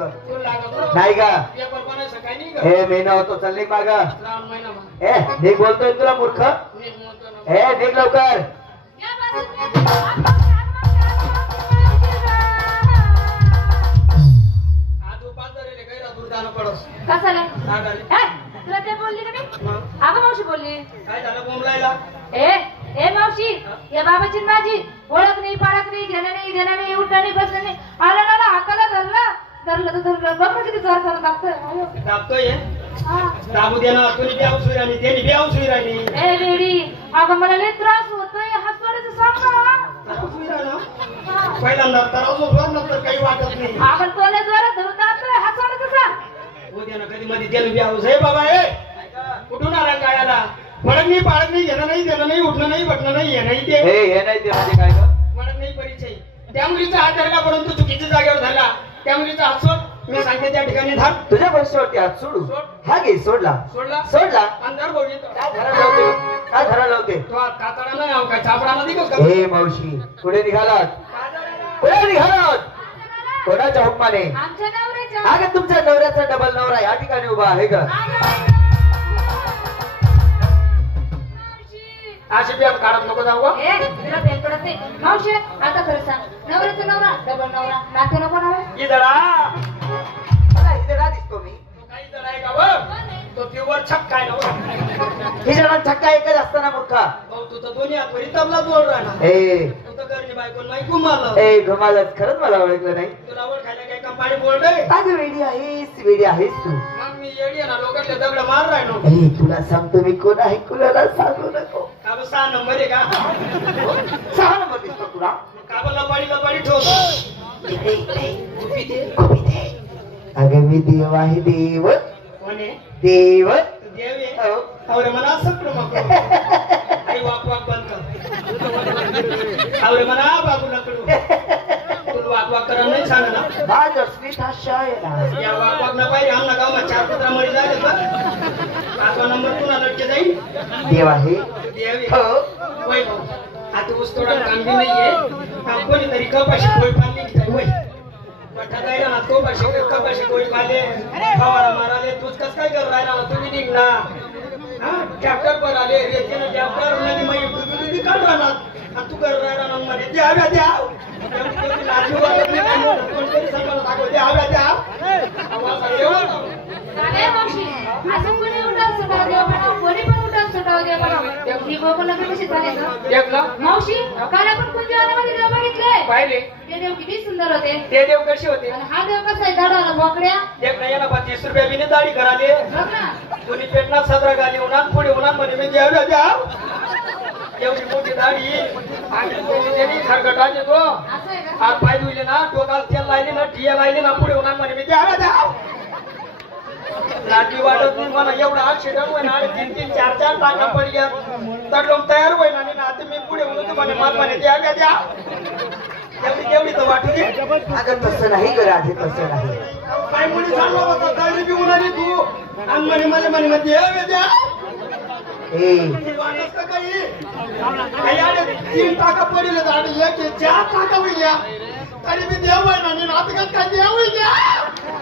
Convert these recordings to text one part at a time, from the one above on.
लवकर नाही का हे महिना होतो चल निघ माग ए निघ बोलतोय तुला मूर्ख ए निघ लवकर तुला ते बोलली का मी अगं मावशी बोलली काय झालं बोंबलायला ए मावशी या बाबाची माझी ओळख नाही पाळख नाही घेणं नाही उठणं नाही बसणं नाही आला ना हाकाला धरलं बघ ना किती जोर करत दाबतोय दाबू दे ना तुम्ही बी औषधी राहिली त्यांनी बी औषधी राहिली ए रेडी अगं मला लय त्रास होतोय हात सोडायचं सांग ना पहिल्यांदा तर नंतर काही वाटत नाही आपण कोणा जोरात धरून जातोय हात सोडायचं सांग उद्या ना कधी मध्ये त्याला बी औषध बाबा ए कुठून आला काय आला म्हणत नाही पाळत नाही घेणं नाही देणं नाही उठणं नाही बटणं नाही हे नाही ते हे नाही ते म्हणजे काय म्हणत नाही परिचय त्या मुलीचा हात धरला परंतु चुकीच्या जागेवर झाला त्या मुलीचा हात सोड मी सांगते त्या ठिकाणी धार तुझ्या बसवरती हात सोडू हा घे सोडला अंधार भाऊ येतो काय धरायला होते तो कातडा नाही काय चापडा नाही का हे मावशी पुढे निघालात कोणाच्या हुकमाने आमच्या नवऱ्याच्या अगं तुमच्या नवऱ्याचा डबल नवरा या ठिकाणी उभा आहे का अशी बी काढत नको जाऊ तुला पेन पडत नाही मावशी आता खरं सांग नवऱ्याचा नवरा डबल नवरा नाते नको नव्हे इथे दिसतो मी काही जण आहे का बघ तो प्युअर छक्का आहे ना ही जरा छक्का एकच असताना मूर्खा भाऊ तू तर दोन्ही हात तबला जोड राहणार ए तू तर घरची बायको नाही घुमाला ए घुमालच खरंच मला ओळखलं नाही तुला ओळखायला काय कंपाणी बोलत आहे अगं वेडी आहेस तू मग मी येडी आहे ना लोकांच्या दगड मार राहिलो ए तुला सांगतो मी कोण आहे कुणाला सांगू नको का बरं 6 नंबर आहे का 6 नंबर दिसतो तुला का बरं लपाडी ठेवतो अगं मी देव आहे देव कोण आहे देव देव आहे आवरे म्हणा सत्र मग आई वाक बंद कर आवरे म्हणा बाबू नकडू तुला वाक करा नाही सांग ना माझं स्मित हास्य आहे ना या वाक ना पाहिजे आमना गावात 4 पत्रा मरी जाईल का 5वा नंबर पुन्हा लटके जाईल देव आहे देव आहे हो वय भाऊ आता ऊस तोडा काम बी नाहीये काम कोणीतरी कपाशी कोळी पाडली की जाय वय पठा जायला ना तो कपाशी कोळी पाडले फवारा माराले तूच कस काय कर राहिला ना तुम्ही निघ ना ट्रॅक्टर पर आले रेतीनं ट्रॅक्टर नदी मग डुबी काढ राहणार आणि तू कर राहिला ना मध्ये द्याव्या द्या लाजू वाटत नाही कोणतरी सांगायला दाखव द्याव्या द्या मावशी असं कोणी उठाव सुटाव देव म्हणा कोणी पण उठाव सुटाव देव म्हणा तेवढी बघून कशी झाले ना मावशी काल आपण कुंजवानामध्ये देव बघितले पाहिले ते देव किती सुंदर होते ते देव कसे होते आणि हा देव कसा आहे दाढाला बोकड्या एक नाही याला 30 रुपये बिने दाढी कराले बघ ना कोणी पेटणार 17 गाली उन्हात पुढे उन्हात म्हणे मी द्याव्या द्या एवढी मोठी दाढी आणि खरगटा देतो असं आहे का हात पाय धुले ना डोकाला तेल लायले ना ठिया लायले ना पुढे उन्हात म्हणे मी द्याव्या द्या लाठी वाटत नाही मला एवढा ऍक्सिडेंट होईन आणि 3-3, 4-4 टाका पडल्या तर लोक तयार होईन आणि ना आता मी पुढे उन्हात म्हणे माल म्हणे द्याव्या द्या तेवढी तर वाटू दे अगं तसं नाही ग राधे तसं नाही काय मुली चालला होता दाढी बी उन्हाळी तू आणि म्हणे म्हणे द्याव्या द्या ए काही आले 3 टाका पडले आणि 4 टाका होईल्या तरी मी देव आहे ना नाटकात काय देव होईल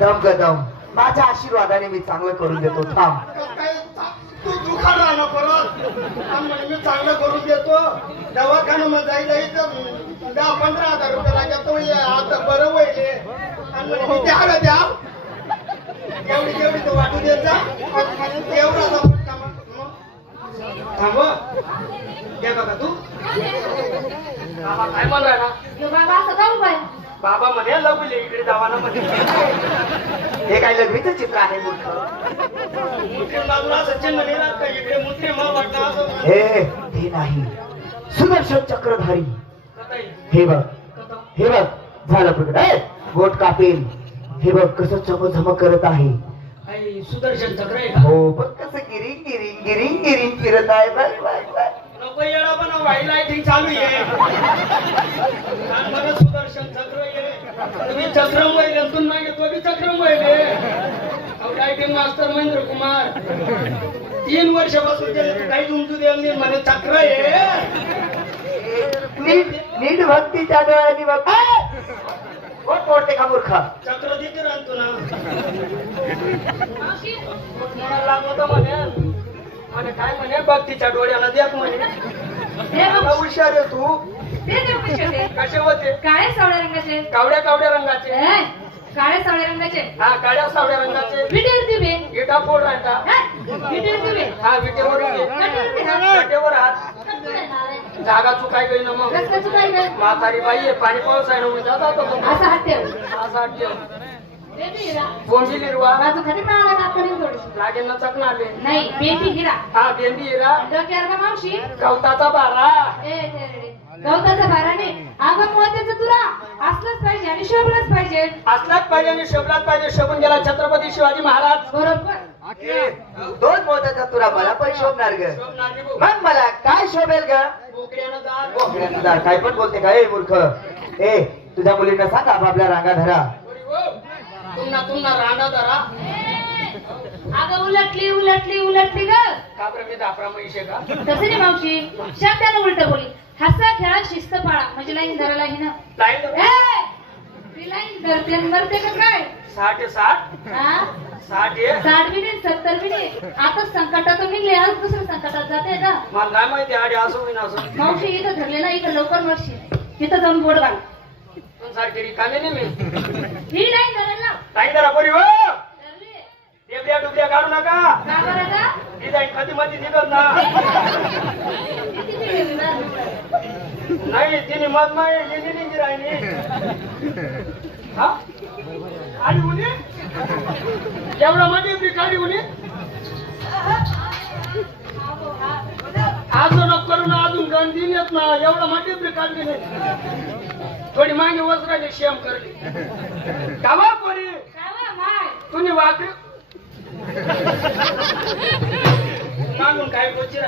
दम ग दम माझ्या आशीर्वादाने मी चांगलं करून देतो थांब काय तू दुकान राहणार परत आणि मी चांगलं करून देतो दवाखाना मग जायचं 10-15 हजार रुपये लागत आता बरं होईल आणि मी द्यावं द्या एवढी तो वाटू देत जा एवढा थांब दे बघा तू बाबा काय म्हणलाय ना यो बाबा असं जाऊ बाय बाबा म्हणे लवले इकडे दवाना मध्ये हे काय लग्नीचं चित्र आहे मूर्ख बाजूला सचिन म्हणे का इकडे मुद्रे मग वाटतं असं हे नाही सुदर्शन चक्रधारी हे बघ झालं प्रकट गोट कापेल हे बघ कसं चमचम करत आहे सुदर्शन चक्र आहे हो बघ कसं गिरिंग फिरत आहे बघ नको येडा पण व्हाई लाईटिंग चालू आहे मला सुदर्शन चक्र आहे तुम्ही चक्रम वहिले तू नाही तो बी चक्रम वहिले लाईटिंग मास्टर महेंद्र कुमार 3 वर्षापासून काही तुमचं देव म्हणे चक्र आहे नीट भक्तीच्या डोळ्यांनी बघ कोण तोडते का मूर्खा? चक्र देते राहतो ना मावशी मला लागलं तर म्हणे काय म्हणे बघ तिच्या डोळ्याला द्यात म्हणे हे बघ, मला हुशार आहे तू ते देऊ कसे होते कसे होते काळे सावळ्या रंगाचे कावड्या कावड्या रंगाचे ए, काळे सावळ्या रंगाचे हा काळ्या सावड्या रंगाचे विटेवर दिवे इटा फोड राहता विटेवर दिवे हा विटेवर उभे. कटेवर दिवे. कटेवर हात जागा चुकाय गई ना मग रस्त्याचं काय काय म्हातारी बाई आहे पाणी पाऊस आहे ना उलटा जातो तो. असं हात ठेव असा वाटते. बेबी हिरा बोंबी हिरवा बाजू खाली मला कापकरीन थोडीशी लागेल ना चकना आले नाही बेबी हिरा हा भेंडी हिरा डोक्यावर का मावशी गवताचा बारा ए तेरडे गवताचा भाराने अगं मोत्याचं तुरा असलंच पाहिजे आणि शोभलंच पाहिजे असलाच पाहिजे आणि शोभलाच पाहिजे शोभून गेला छत्रपती शिवाजी महाराज बरोबर ए, दोन मोत्याचा तुरा मला पण शोभणार ग. शोभणार नाही भाऊ. मग मला काय शोभेल ग? बोकड्यानं जा बोकड्याचं दार. काय पण बोलते का ए मूर्ख? ए तुझ्या मुलींना सांग आपापल्या रांगा धरा. तुम्हाला रांडा धरा अगं उलटली उलटली उलटली ग का प्रमे दापरा म्हैसे का तसं नाही मावशी शब्दाला उलट बोली हसा खेळा शिस्त पाळा म्हणजे लाईन धरायला हिनं लाईन ती लाईन धरते आणि मरते का काय 60 हा 60 60 बी नाही 70 बी नाही आता संकटातून निघले आज दुसऱ्या संकटात जाते का मला काय माहिती आडी असं होईन असं मावशी इथं धरले ना इथं लवकर मरशी तिथं जाऊन बोर्ड घाल तुमच्यासारखी रिकामी नाही मी ही लाईन धरायला लाईन धरा पोरी हो धरली डेबड्या डुबड्या काढू नका का बरं का डिझाईन कधी मध्ये निघत ना किती दिली बा? नाही तिने मत नाही गेली नाही गिरायनी हा आडी उनी एवढा मध्ये बी काढी उनी असं नको करू ना अजून गण दिन येत ना एवढा मध्ये बी काढली नाही थोडी मागे वस्त्राची शेम करली कावा पोरी काय बा, माय तुम्ही वाकड मागून काय बोलची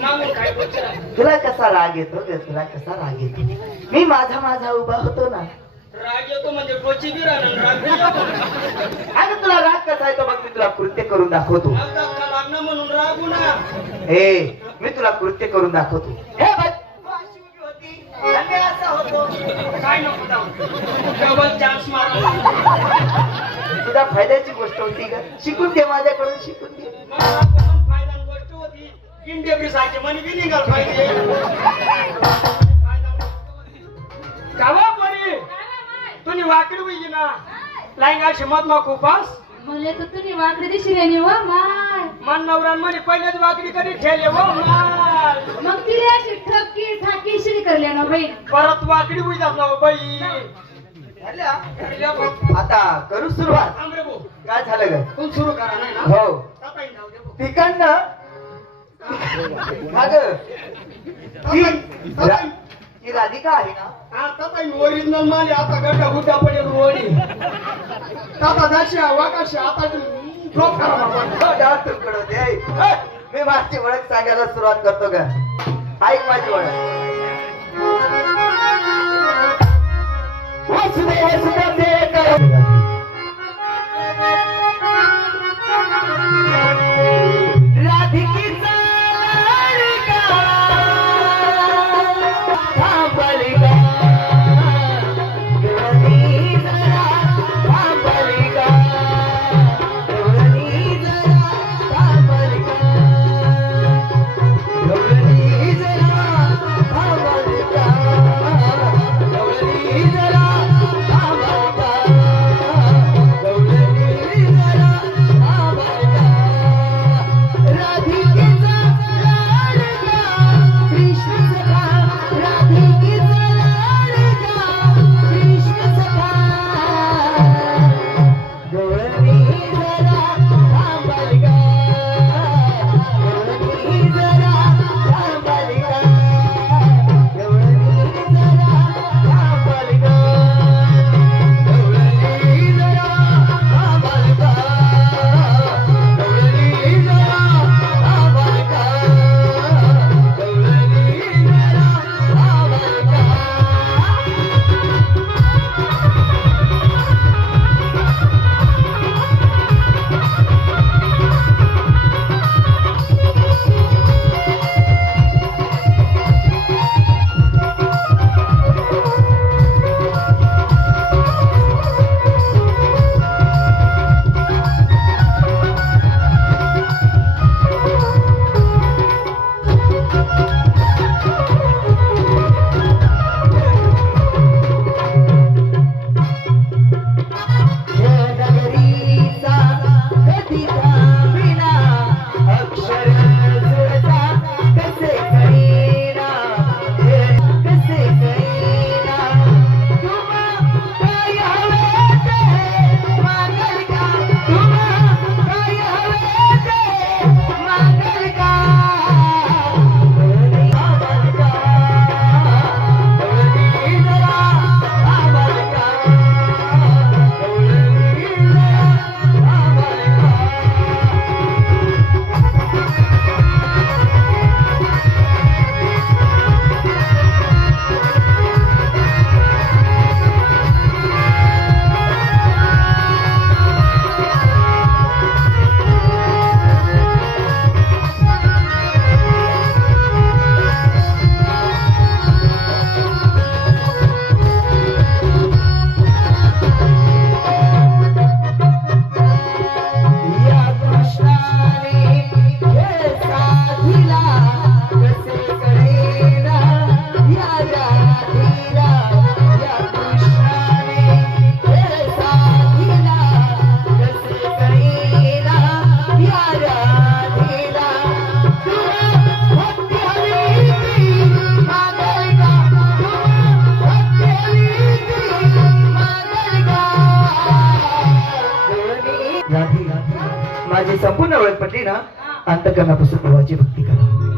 मागून काय बोलची तुला कसा राग येतो ग? तुला कसा राग येतो? मी माझा उभा होतो ना. राग येतो म्हणजे बोची बी राहणार राग बी येतो. अगं तुला राग कसा येतो बघ, मी तुला कृत्य करून दाखवतो. आज धक्का लागणं म्हणून रागू ना ए मी तुला कृत्य करून दाखवतो. हे बघ तू अशी उभी होती आणि मी असा होतो. काय नको जाऊ डबल चान्स मारा तुझ्या फायद्याची गोष्ट होती का? शिकून घे माझ्याकडून, शिकून घे. फायदा गोष्ट होती इंडेब्री सारखे म्हणे बी निघाल पाहिजे गावा पोरी तुम्ही वाकडी पाहिजे ना लाईन अशी मत नको पास म्हणले तर तुम्ही वाकडे दिशी रेनी व माय मन नवरान म्हणे पहिल्याच वाकडी कधी ठेले हो माल मग तिने अशी ठक्की ठाकी शिरी करल्या ना बाई परत वाकडी होई जात ना बाई आता करू सुरुवात. थांबरे भाऊ काय झालं ग? कोण सुरू करा नाही ना हो ताताई जाऊ दे भाऊ. तिकडनं अगं ही राधिका आहे ना? आता ताई ओरिजिनल माले आता गड्डा गुड्डा पडेल रोडी ताता जाशी वाकाशी आता ड्रॉप करा बाबा. हो, डाळ तुकडवते. ऐ, मी माझी ओळख सांगायला सुरुवात करतो का? ऐक माझी ओळख. वासुदेव सुदाते करो. राधिकीचा लाडका थांबली का? गवळणी जरा थांबली का? गवळणी जरा थांबली का? गवळणी जरा थांबली का? गवळणी जरा थांबली का? गवळणी जरा थांबली का? राधिकेचा लाडका कृष्ण सखा, राधिकेचा लाडका कृष्ण सखा. गवळणी जरा थांबली का? गवळणी जरा थांबली का? गवळणी जरा थांबली का? गवळणी जरा थांबली का? गवळणी जरा थांबली का? गवळणी जरा थांबली का? म्हटली ना अंतकरणापासून देवाची भक्ती करा.